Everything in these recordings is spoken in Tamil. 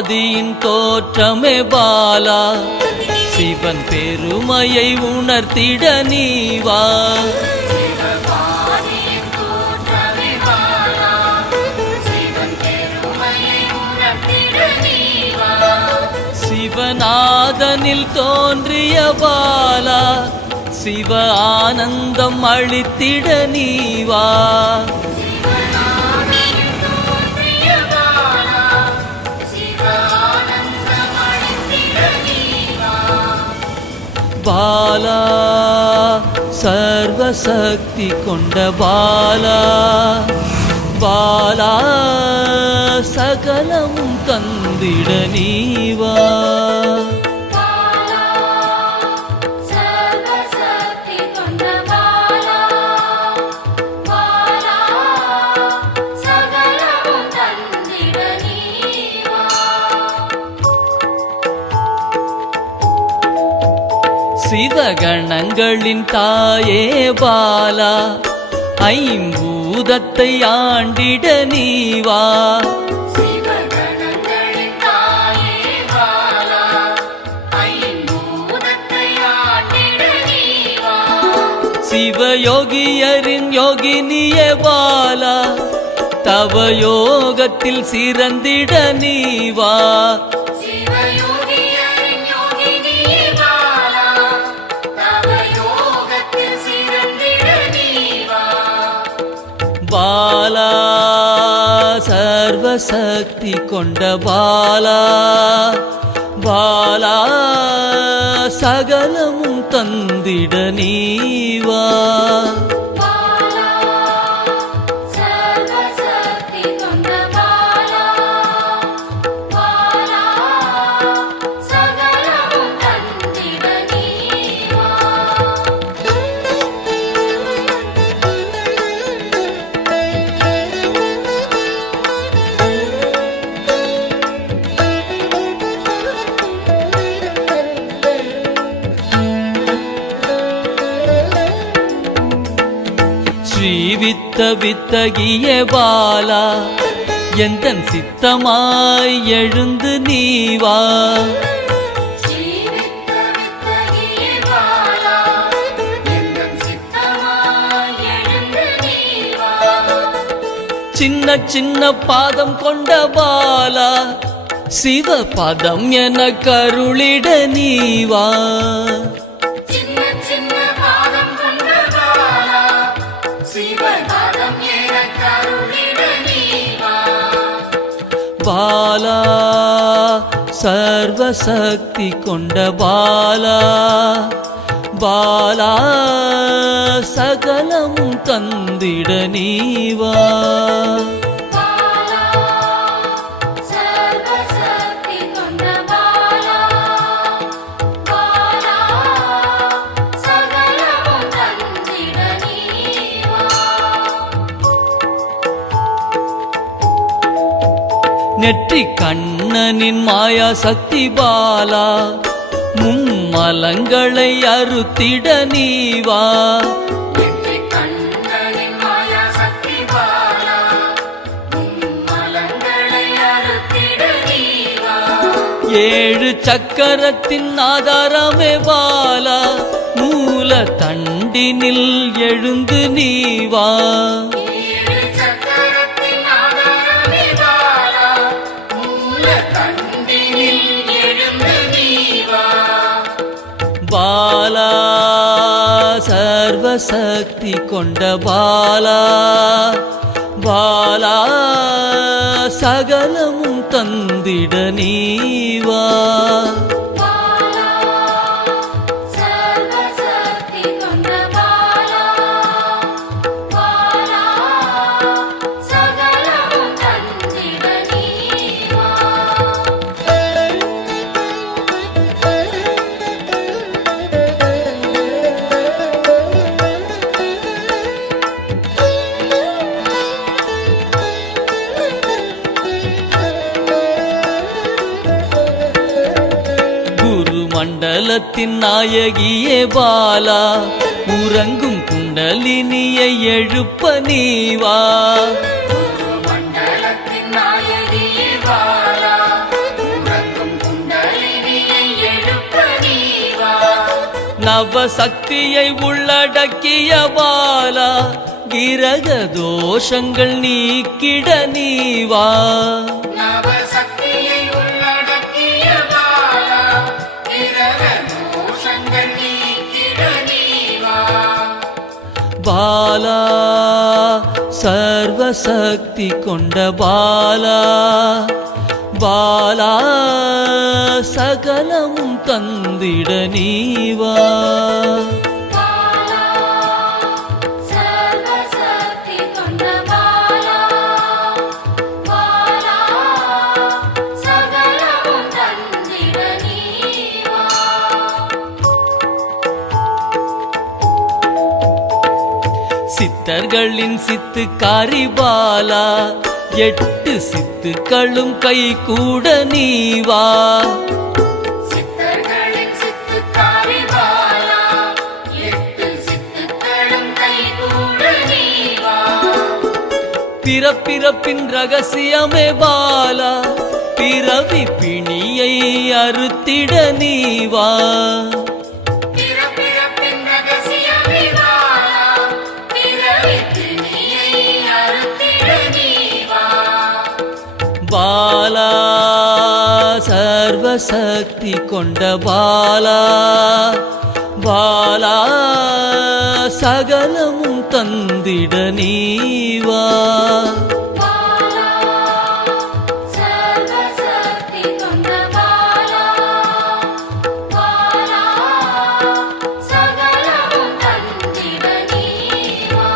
ஆதியின் தோற்றமே பாலா, சிவன் பெருமையை உணர்த்திட நீவா. சிவநாதனில் தோன்றிய பாலா, சிவ ஆனந்தம் அளித்திட நீவா. பாலா சர்வசக்தி கொண்ட பாலா, பாலா சகலமும் தந்திட நீவா. சிவகணங்களின் தாயே பாலா, ஐம்பூதத்தை ஆண்டிட நீவா. சிவயோகியரின் யோகினியே பாலா, தவ யோகத்தில் சிறந்திட நீவா. பாலா சர்வசக்தி கொண்ட பாலா, பாலா சகலமும் தந்திட நீவா. ஸ்ரீவித்த வித்தகிய பாலா, எந்தன் சித்தமாய் எழுந்து நீவா. சின்ன சின்ன பாதம் கொண்ட பாலா, சிவ பதம் என கருளிட நீவா. பாலா சர்வசக்தி கொண்ட பாலா, பாலா சகலமும் தந்திட நீவா. நெற்றி கண்ணனின் மாயா சக்தி பாலா, மும்மலங்களை அறுத்திட நீவா. ஏழு சக்கரத்தின் ஆதாரமே பாலா, மூல தண்டினில் எழுந்து நீவா. பாலா சர்வசக்தி கொண்ட பாலா, பாலா சகலமும் தந்திட நீவா. மண்டலத்தின் நாயகியே பாலா, உறங்கும் குண்டலினியை எழுப்ப நீவா. மண்டலத்தின் நாயகியே பாலா, நவசக்தியை உள்ளடக்கிய பாலா கிரக தோஷங்கள் நீக்கிட நீவா நவசக்தியை உள்ளடக்கிய பாலா கிரக தோஷங்கள் நீக்கிட நீவா பாலா சர்வசக்தி கொண்ட பாலா பாலா சகலமும் தந்திட நீவா பாலா சர்வசக்தி கொண்ட பாலா பாலா சகலமும் தந்திட நீவா சித்தர்களின் சித்துக்காரி பாலா 8 சித்துக்களும் கை கூட நீவா சித்தர்களின் சித்துக்காரி பாலா 8 சித்துக்களும் கைகூட நீவா பிறப்பிறப்பின் ரகசியமே பாலா பிறவி பிணியை அறுத்திட நீவா பிறப்பிறப்பின் ரகசியமே பாலா பிறவி பிணியை அறுத்திட நீவா பாலா சர்வசக்தி கொண்ட பாலா பாலா சகலமும் தந்திட நீவா பாலா சர்வசக்தி கொண்ட பாலா பாலா சகலமும் தந்திட நீவா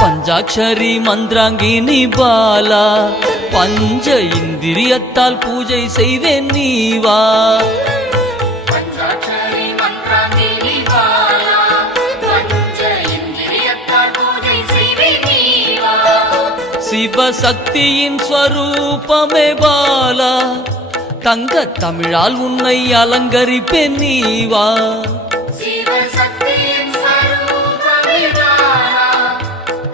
பஞ்சாட்சரி மந்திராங்கினி பாலா பஞ்ச இந்திரியத்தால் பூஜை செய்வேன் நீவா பஞ்சாட்சரி மந்திராங்கினி பாலா பஞ்ச இந்திரியத்தால் பூஜை செய்வே நீவா சிவசக்தியின் ஸ்வரூபமே பாலா தங்க தமிழால் உன்னை அலங்கரிப்பேன் நீவா சிவசக்தியின் ஸ்வரூபமே பாலா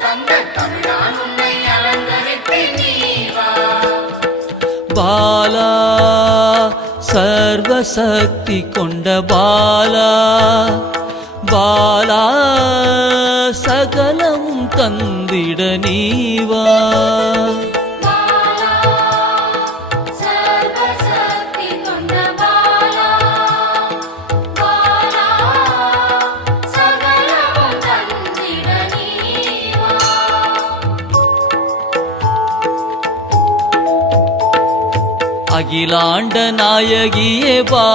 தங்க தமிழால் உன்னை அலங்கரிப்பேன் நீவா பாலா சர்வசக்தி கொண்ட பாலா பாலா சகலமும் தந்திட நீவா பாலா சர்வசக்தி கொண்ட பாலா பாலா சகலமும் தந்திட நீவா அகிலாண்ட நாயகியே பா